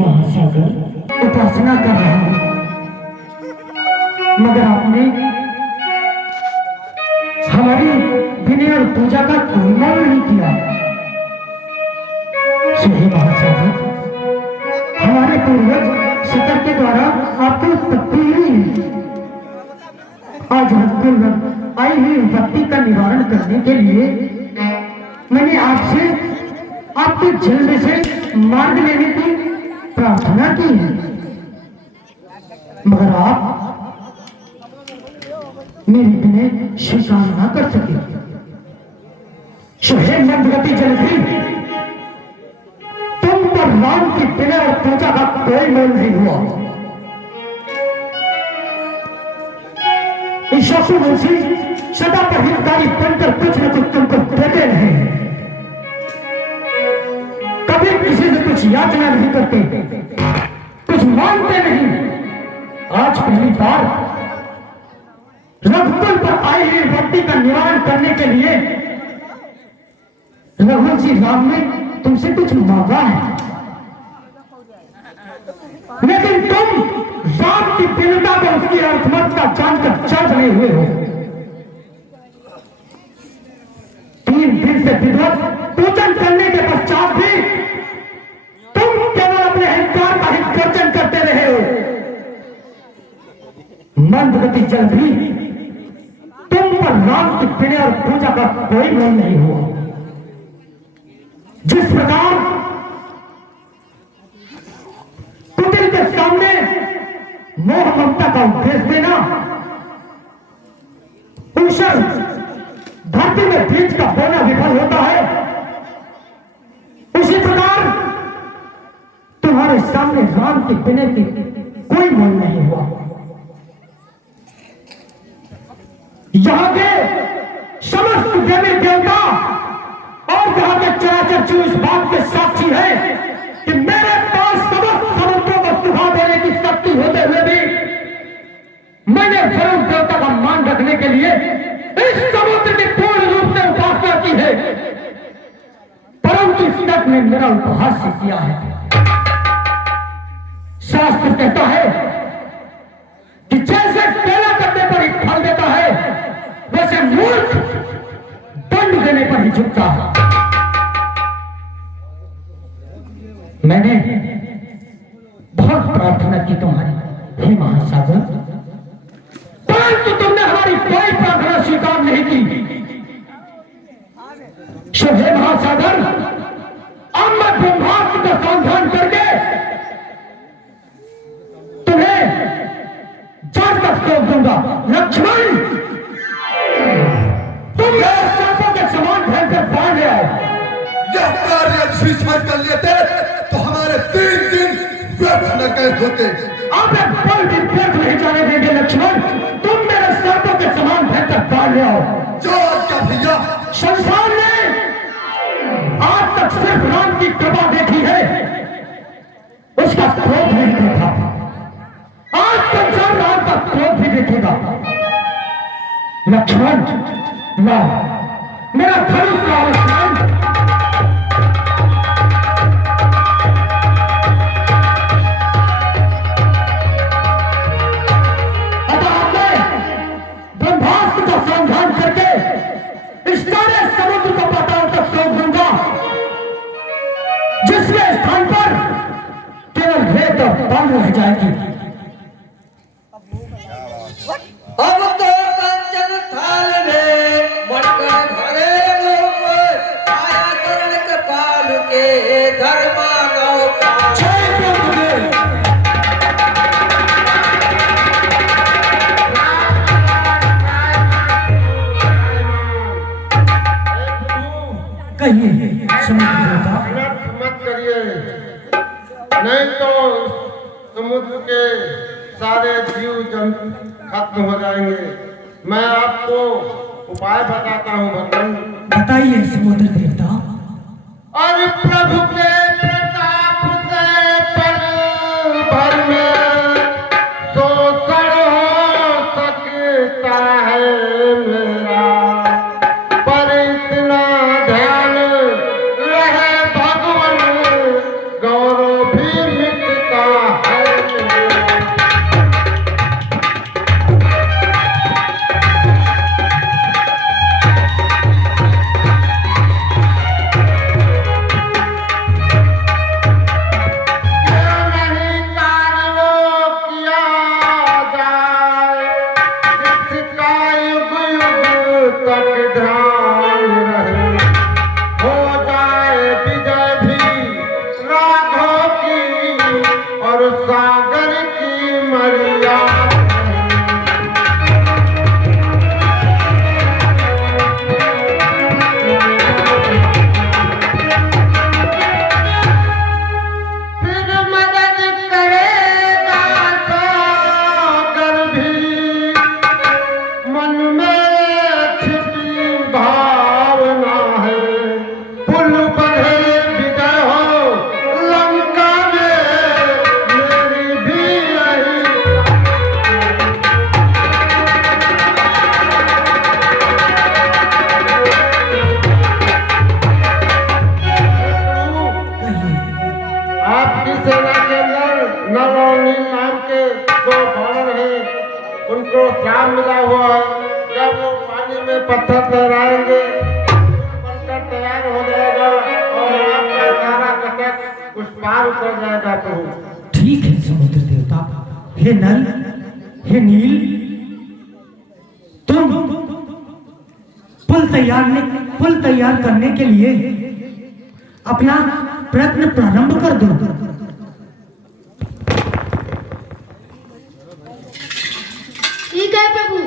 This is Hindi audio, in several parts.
महासागर उपासना कर रहा हूं, मगर आपने हमारी विनय और पूजा का कोई मान नहीं किया। हे महासागर, हमारे पूर्वज शकर के द्वारा आपकी उत्पत्ति हुई। आज हम आई हुई विपत्ति का निवारण करने के लिए मैंने आपसे आपके जन्म से मार्ग लेने की प्रार्थना की है, मगर आप मेरी विनय स्वीकार न कर सके। हे मंदगति जलधि, तुम पर राम की विनय और पूजा का कोई मोल नहीं हुआ। ईशासु मुंशी सदा पर हितकारी बनकर कुछ न कुछ तुमको देते रहे, कभी किसी से कुछ याचना नहीं करते, कुछ मांगते नहीं। आज पहली बार रघुकुल पर आई हुई विपत्ति का निवारण करने के लिए रघुवंशी राम ने तुमसे कुछ मांगा है, लेकिन तुम राम की दीनता को उसकी अर्थमत्ता जानकर चढ़ बने हुए हो। 3 दिन से विधिवत पूजन करने के पश्चात भी तुम केवल अपने अहंकार का ही गर्जन करते रहे हो। मंदगति जलधि, तुम पर राम की विनय और पूजा का कोई मोल नहीं हुआ। जिस प्रकार कुटिल के सामने मोह ममता का उपदेश देना उषण धरती में बीज का बोना विफल होता है, उसी प्रकार तुम्हारे सामने राम की विनय की कोई मोल नहीं हुआ। यहां के समस्त देवी देवता और यहां के चराचर जीव इस बात के साक्षी है कि मेरे पास समस्त समुद्रों को सुखा देने की शक्ति होते हुए भी मैंने वरुण देवता का मान रखने के लिए इस समुद्र की पूर्ण रूप से उपासना की है, परंतु इस तक ने मेरा उपहास किया है। शास्त्र कहता है कि जैसे केला करने पर ही फल देता है, वैसे मूर्ख दंड देने पर ही झुकता है। मैंने बहुत प्रार्थना की तुम्हारी, हे महासागर, परंतु तुमने हमारी कोई प्रार्थना स्वीकार नहीं की। हे महासागर, अब मैं ब्रह्मास्त्र का समाधान करके तुम्हें जान तक तोड़ दूंगा। लक्ष्मण, तुम सांपों के समान भयंकर बाढ़ ले आओ। यह कार्य स्वीकार कर लेते तो हमारे 3 दिन व्यर्थ न गए होते। आप एक पल भी व्यर्थ नहीं जाने देंगे लक्ष्मण। तुम मेरे सांपों के समान भयंकर बाढ़ ले आओ। जो क्या भैया, संसार ने आज तक सिर्फ राम की कृपा देखी है, उसका क्रोध नहीं देखा। आज संसार राम का क्रोध भी देखेगा। लक्ष्मण, मेरा धनुष लाओ लक्ष्मण। अतः मैं ब्रह्मास्त्र का समाधान करके इस सारे समुद्र को पाताल तक सोख दूंगा, जिसके स्थान पर केवल रेत और बालू रह जाएगी। अब तो कंचन थाल में मटकर भरे मुख, आया चरण कपाल के धर्मा नौका। कहिए समुद्र देवता। अनर्थ मत करिए, नहीं तो समुद्र के सारे जीव जंतु खत्म हो जाएंगे। मैं आपको उपाय बताता हूँ भगवान। बताइए समुद्र देवता। और प्रभु के प्रताप से पल भर में शोषण हो सकता है मेरा, पर इतना ध्यान रहे भगवान, गौरव भी मिट इनाम मिला हुआ है। जब वो पानी में पत्थर तैराएंगे बनकर तैयार हो जाएगा और आपका सारा कटक उस पार उतर जाएगा प्रभु। ठीक है समुद्र देवता। हे नल, हे नील, तुम पुल तैयार करने के लिए अपना प्रयत्न प्रारंभ कर दो। ठीक है प्रभु।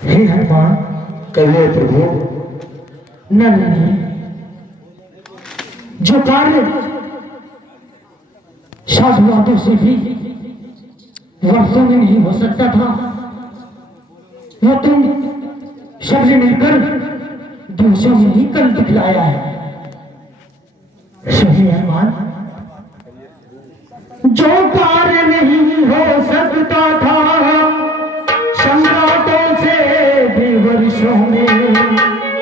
हे हनुमान, कहिए प्रभु। नल ने जो कार्य साधुवादों से भी वर्षों में नहीं हो सकता था, वो तुम सबसे मिलकर दिवसों में ही कल दिखलाया है। सही हनुमान, जो कार्य नहीं हो सकता था सम्राटों से भी वर्षों में,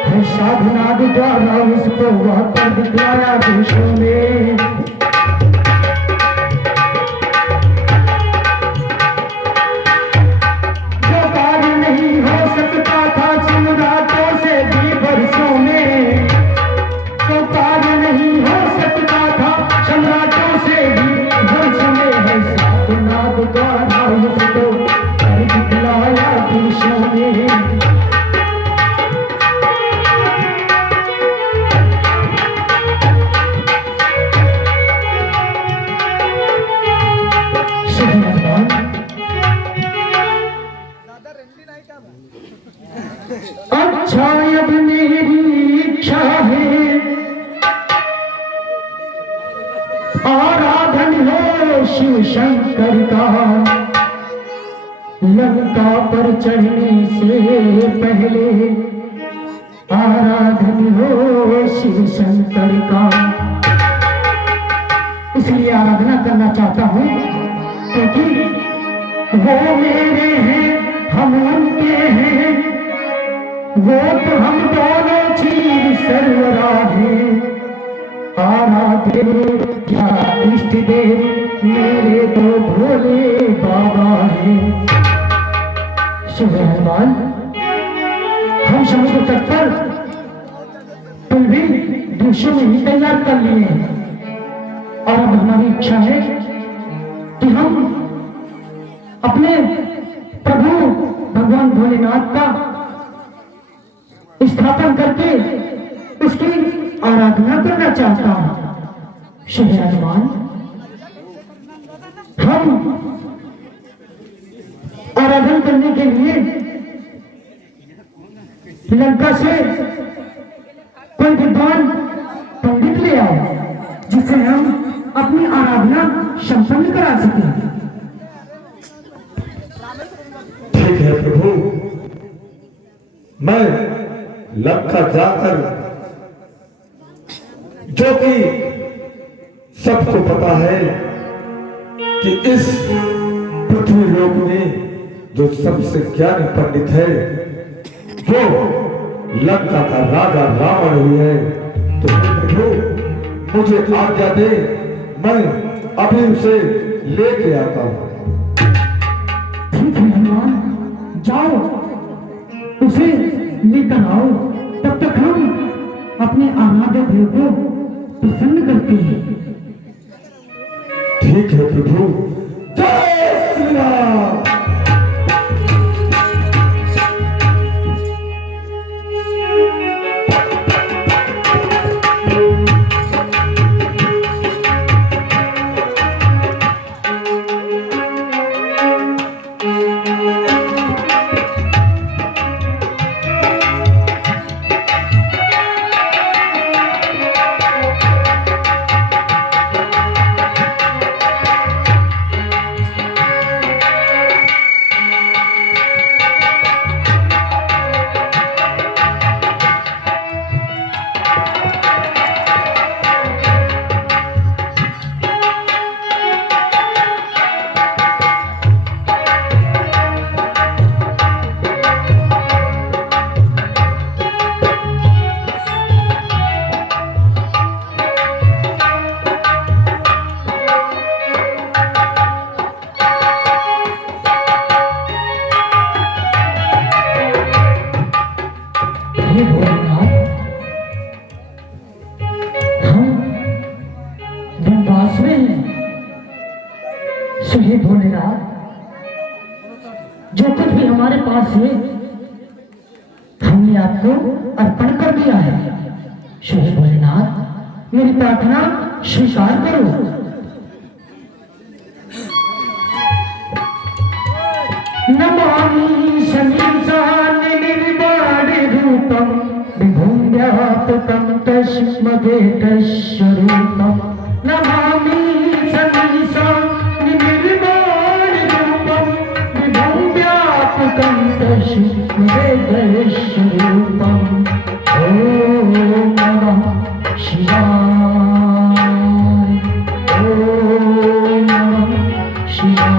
है साधना द्वारा उसको वह कर दिखलाया देशों में। जो कार्य नहीं हो सकता था सम्राटों से भी वर्षों में, जो कार्य नहीं हो सकता था सम्राटों से भी वर्षों में, है साधना द्वारा उसको कर दिखलाया देशों में। अच्छा अब मेरी इच्छा है आराधन हो शिव शंकर का, लंका पर चढ़ने से पहले आराधन हो शिव शंकर का। इसलिए आराधना करना चाहता हूँ क्योंकि वो मेरे हैं हम उनके हैं, वो तो हम दोनों चीर सरवरा हैं। आराध्य क्या इष्ट देव मेरे दो भोले बाबा हैं। सुबह हनुमान, हम समुद्र तट पर पुल भी दूसरों में ही तैयार कर लिए हैं और अब हमारी इच्छा है कि हम अपने प्रभु भगवान भोलेनाथ का स्थापन करके उसकी आराधना करना चाहता हूं। शुभ हनुमान, हम आराधना करने के लिए लंका से कोई विद्वान पंडित ले आओ जिससे हम अपनी आराधना संपन्न करा सकें। ठीक है प्रभु, मैं लंका जाकर, जो कि सबको पता है कि इस पृथ्वी लोक में जो सबसे ज्ञानी पंडित है वो लंका का राजा रावण ही है। तो प्रभु मुझे आज्ञा दे, मैं अभी उसे लेके आता हूँ। ठीक है हनुमान, जाओ उसे लेकर आओ, तब तक हम अपने आराध्य देव को प्रसन्न करते हैं। ठीक है प्रभु। जय श्री राम। हे भोलेनाथ, जो कुछ भी हमारे पास है हमने आपको अर्पण कर दिया है। हे भोलेनाथ, मेरी प्रार्थना स्वीकार करो। नमामि शमीशान निर्वाण रूपम विभुं व्यापकं तस्मदेकस्वरूपम्। नमामि शमीशान निर्वाण रूपम विभुं व्यापकं तस्मदेकस्वरूपम्। ओम नमः शिवाय, ओम नमः शिवाय।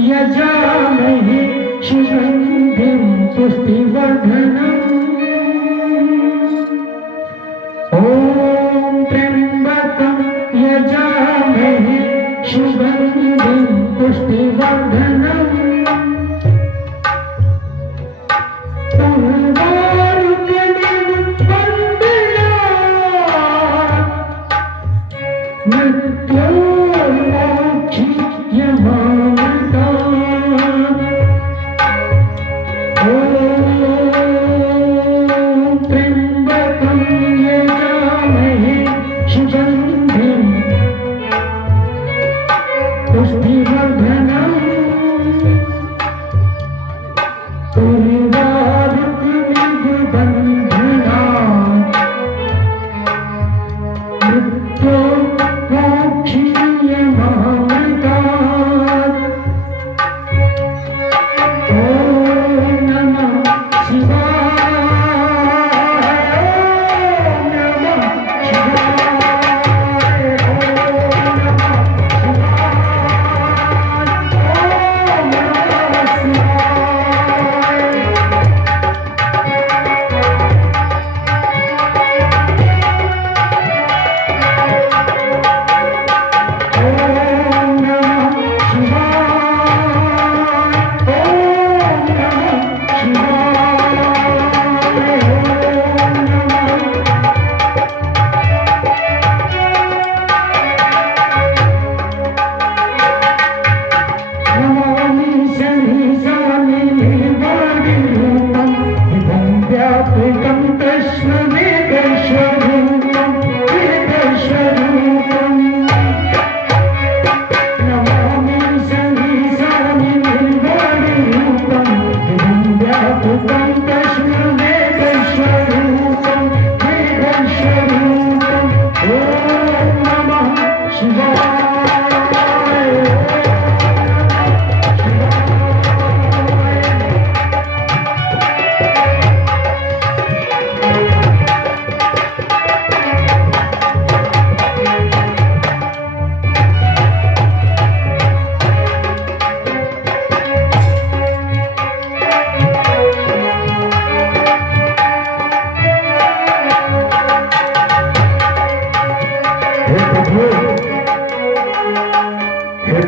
यजामहे सुगन्धिं पुष्टिवर्धनम्। ॐ त्र्यम्बकं यजामहे सुगन्धिं पुष्टिवर्धनम्। पुष्टिवर्धनम्।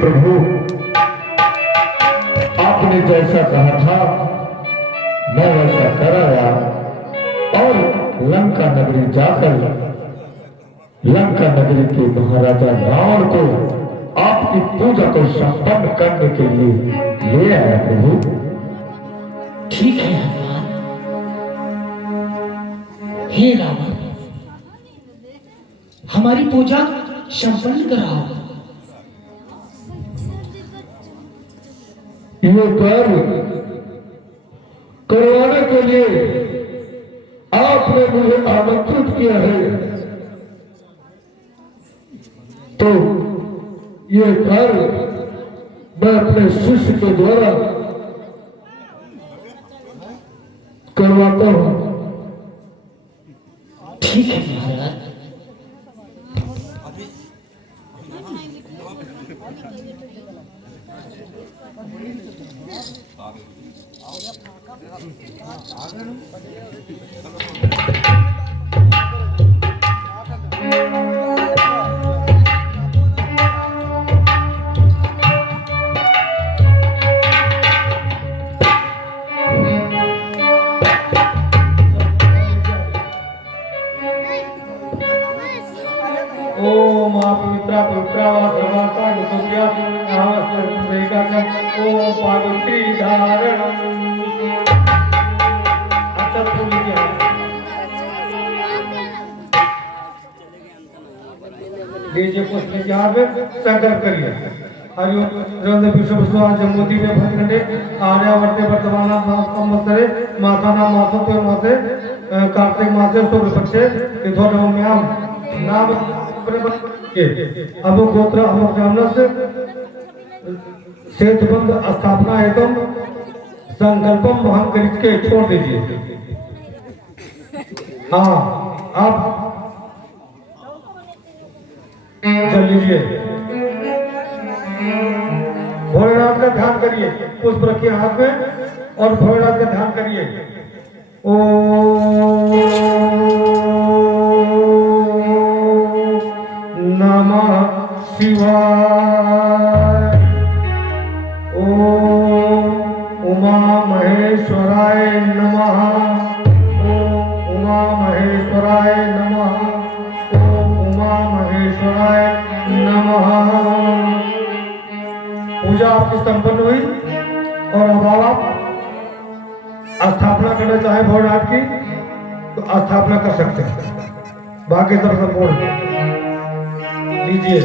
प्रभु, आपने जैसा कहा था मैं वैसा कराया और लंका नगरी जाकर लंका नगरी के महाराजा रावण को आपकी पूजा को संपन्न करने के लिए ले आया प्रभु। ठीक है हनुमान। हे रावण, हमारी पूजा संपन्न कराओ। ये कार्य करवाने के लिए आपने मुझे आमंत्रित किया है, तो ये कार्य मैं अपने शिष्य के द्वारा करवाता हूं। ठीक है महाराज। ओम पवित्रा पवित्रा सर्वाता गुसुभ्या नमस्ते ओम पार्वती धारणम। अच्छा फूल लिया लीजिए पुष्प लीजिए हाथ में संकल्प करिए। हरिओम रंध्र विश्व स्वाहा जम्बूति में भटकंडे आर्यावर्ते वर्तमाना संवत्सरे मासाना मासो तो मासे कार्तिक मासे शुक्ल पक्षे यथोनवम्याम नाम अब गोत्र अमुक नामनस्य सेतुबंध स्थापना हेतुम संकल्पम वहन करके छोड़ दीजिए। हाँ आप चल लीजिए। भोलेनाथ का ध्यान करिए, पुष्प रखिए हाथ में और भोलेनाथ का ध्यान करिए। ओम नमः शिवाय। ओम उमा महेश्वराय नमः। ओम उमा महेश्वराय नमः। ओम उमा महेश्वराय नमः। पूजा आपकी संपन्न हुई और अब आप स्थापना करना चाहे भोलेनाथ की तो स्थापना कर सकते हैं। बाकी सब संपूर्ण लीजिए।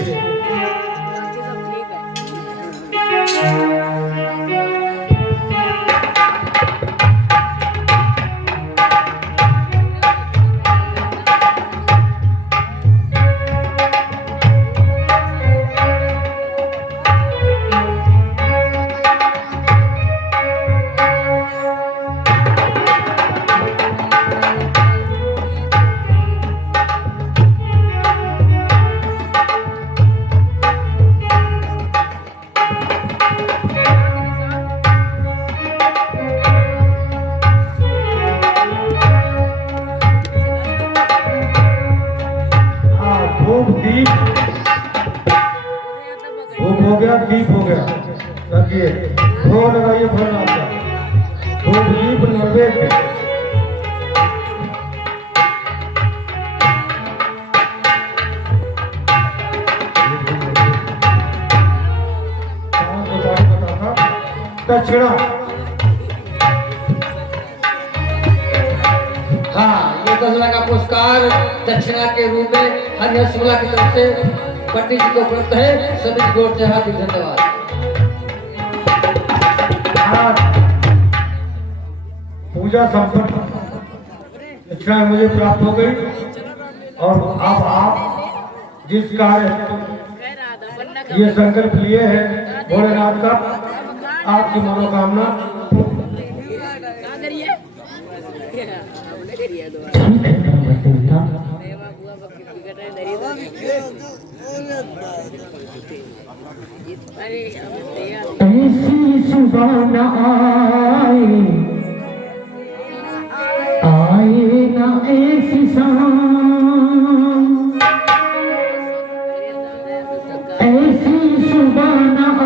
धूप हो गया, दीप हो गया, रखिए। भोग लगाइए भोलेनाथ का। धूप दीप नैवेद्य। दक्षिणा। हाँ, ये 10 लाख का पुरस्कार दक्षिणा के रूप में हरिहर शुक्ला की तरफ से पंडित जी को उपलब्ध है। सभी की ओर से हार्दिक धन्यवाद। पूजा संपन्न, दक्षिणा मुझे प्राप्त हो गई और अब आप जिस कार्य ये संकल्प लिए हैं भोलेनाथ का, आपकी मनोकामना ऐसी सुबह न आए ना ऐसी शाम, ऐसी सुबह न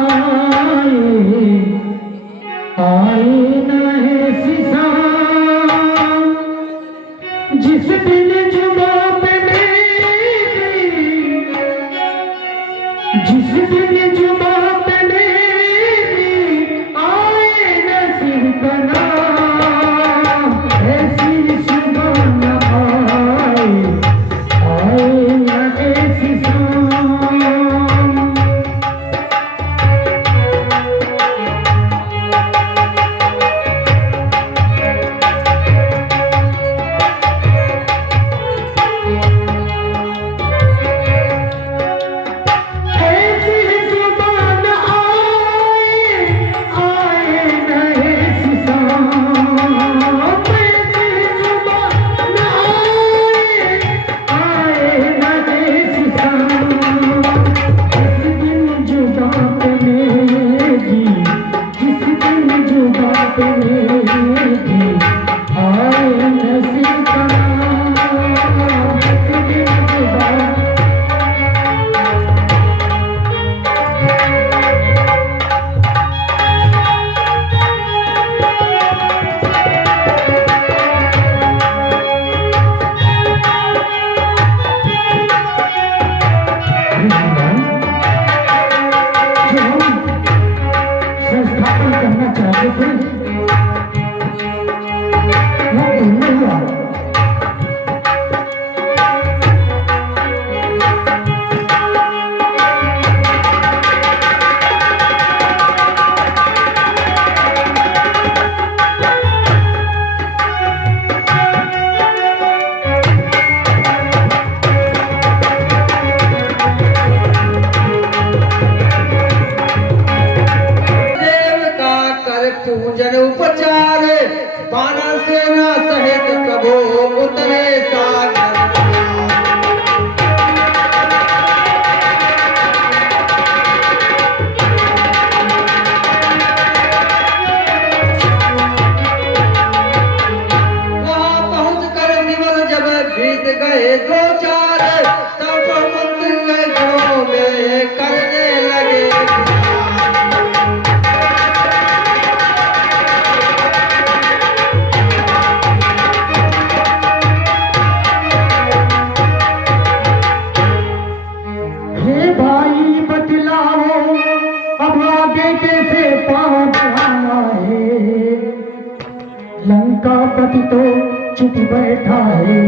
बैठा है,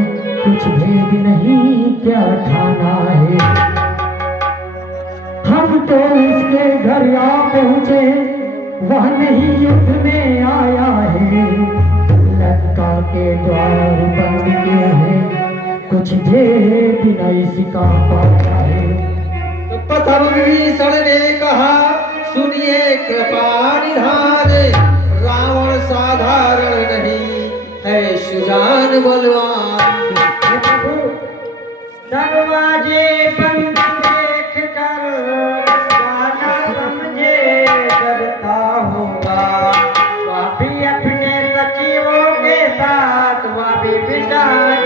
कुछ भेद नहीं क्या ठाना है। हम तो उसके घर आ पहुंचे, वह नहीं युद्ध में आया है। लंका के द्वार बंद किए हैं, कुछ भेद नहीं सिखा पाता है। प्रथम विभीषण ने कहा, सुनिए कृपा निधाने, रावण साधारण नहीं है, सुजान बलवान। दरवाजे बंद देख कर जाना समझे डरता होगा, वह भी अपने सचिवों के साथ, वह भी विचार।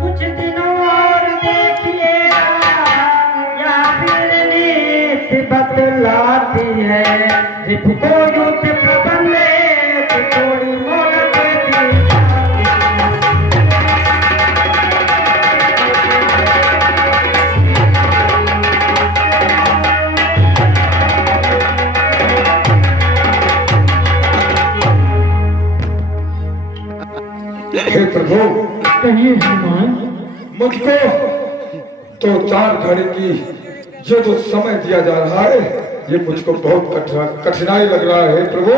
कुछ दिनों और देखिएगा, या फिर नीति बतलाती है। रिपु को युद्ध प्रबंध की थोड़ी मोहलत दी हे प्रभु, कहिए हनुमान। मुझको तो 4 घड़ी की ये जो समय दिया जा रहा है, ये मुझको बहुत कठिनाई लग रहा है प्रभु।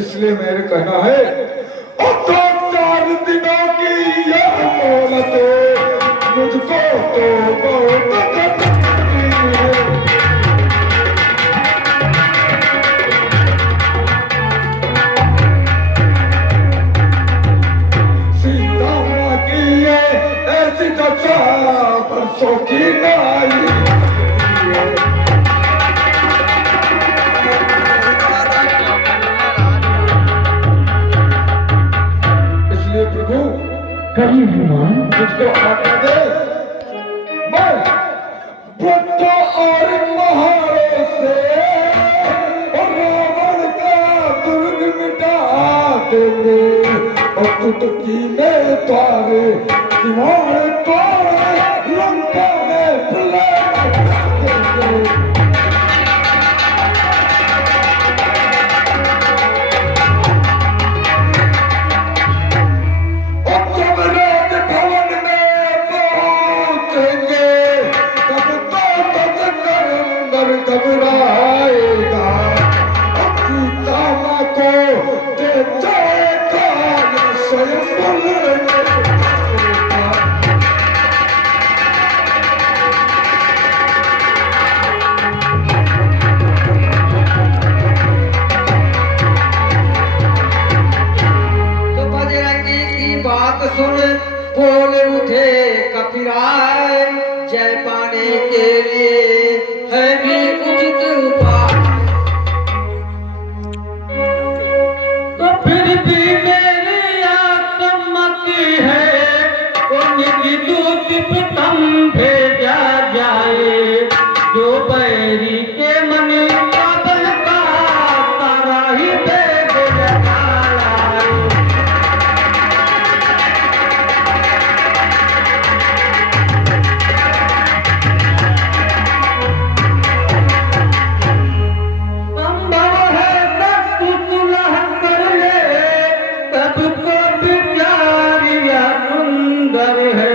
इसलिए मेरे कहना है, और तो 4 दिनों की ये मोहलत मुझको तो बहुत कठिनाई है। सीता माँ की ये ऐसी दशा बरसों की नाई। इसलिए प्रभु कहिए हनुमान। मुझको आज्ञा दे, मैं वृद्धों और महारों से और रावण का दुर्ग मिटा देंगे, और चुटकी में द्वारे दीवार तोड़े लंका में प्रलय देंगे। और जब राज भवन में पहुंचेंगे, तब तो तजकर अंदर घबराएगा, और सीता माँ को दे जाएगा स्वयं बोलेगा। तो बजरंगी की बात सुन बोल उठे कपिराय, जय पाने के लिए है भी उचित उपाय। तो फिर भी मेरी आत्मकी है, उनकी दूत प्रथम भेजा जाए, जो बैरी के मन काबल का तारा ही भेद लगाए। संभव है तब तू सुलह कर ले, तब को बिचारिया सुंदर है,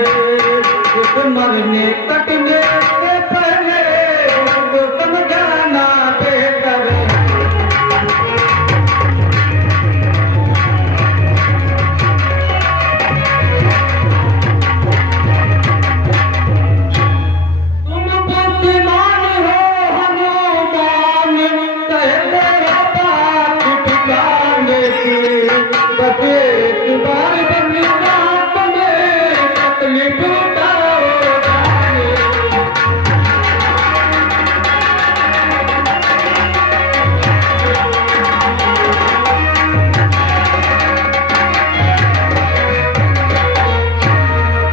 उस मरने कटने से पहले उसको समझाना बेहतर है। तुम बुद्धिमान हो हनुमान, कहते हो बात ठिकाने की, बस एक बार बंदा तुम्हें तकलीफ उठाओ जाने।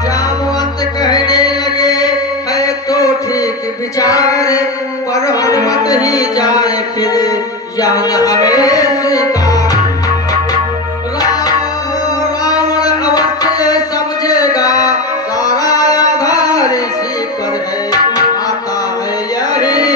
जामवंत कहने लगे, है तो ठीक विचार, पर हनुमत ही जाए फिर यह न हमें स्वीकार। रावण अवश्य समझेगा, सारा आधार इसी पर है, आता है यही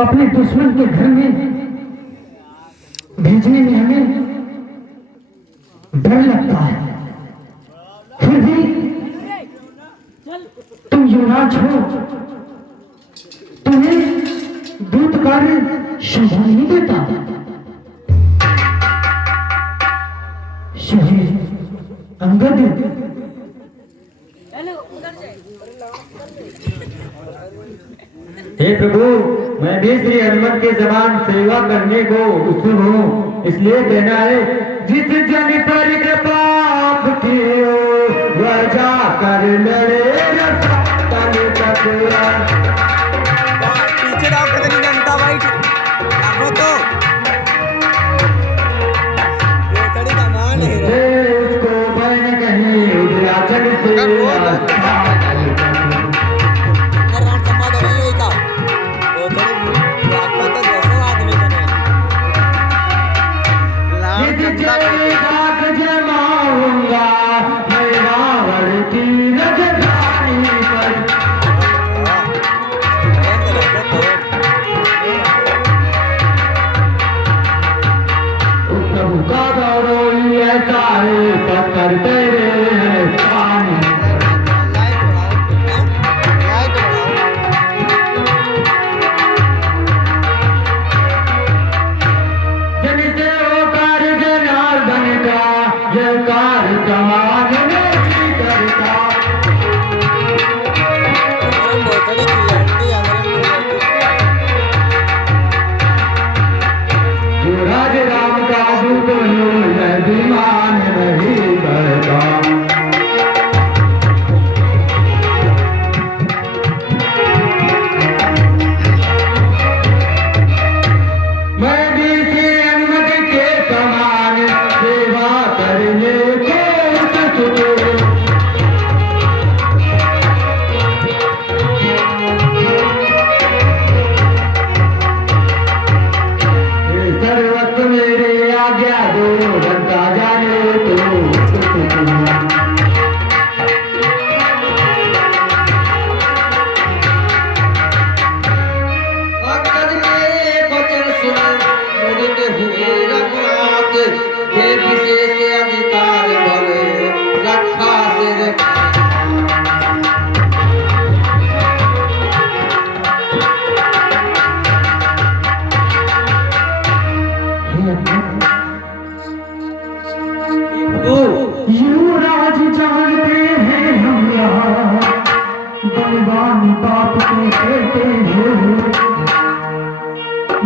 अपने दुश्मन के घर में भेजने में हमें डर लगता है, फिर भी तुम युवराज हो, तुम्हें दूत कार्य शोभा नहीं देता। शहीद अंगद, हे प्रभु, मैं भी श्री हनुमत के समान सेवा करने को उत्सुक हूँ, इसलिए कहना है, जिस जन पर कृपा आपकी हो वह जाकर लड़े तन टकरा। पीछे डाल के नहीं जानता भाई, आपको तो ये कड़ी का मान है उसको बन कहीं उदयाचल से युवराज जानते हैं हम यहाँ बलवान बाप के बेटे हो।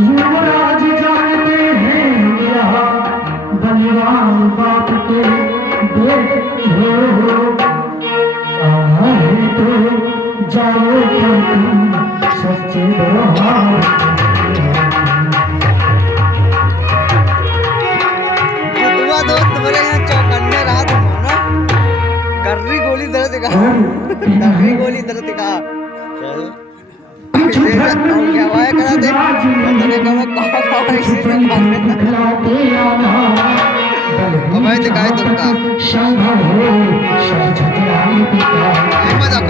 युवराज जानते हैं हम यहाँ बलवान बाप के बेटे हो। आए तो जाओ तुम सच्चे व्यवहार। गर्री गोली दर्द का क्या हुआ है करा दे मैं दिखाए तुमका मजा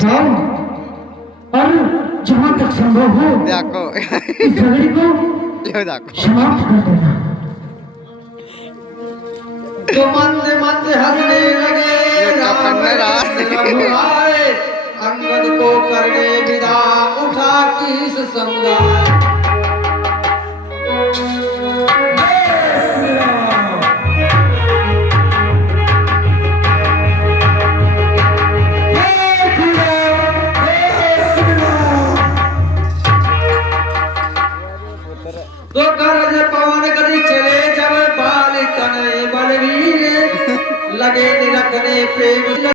जाओ और जहाँ तक संभव हो इस झगड़े को समाप्त कर देना। तो मंद मंद हंसने लगे अंगद को करने विदा उठा किस समुदाय।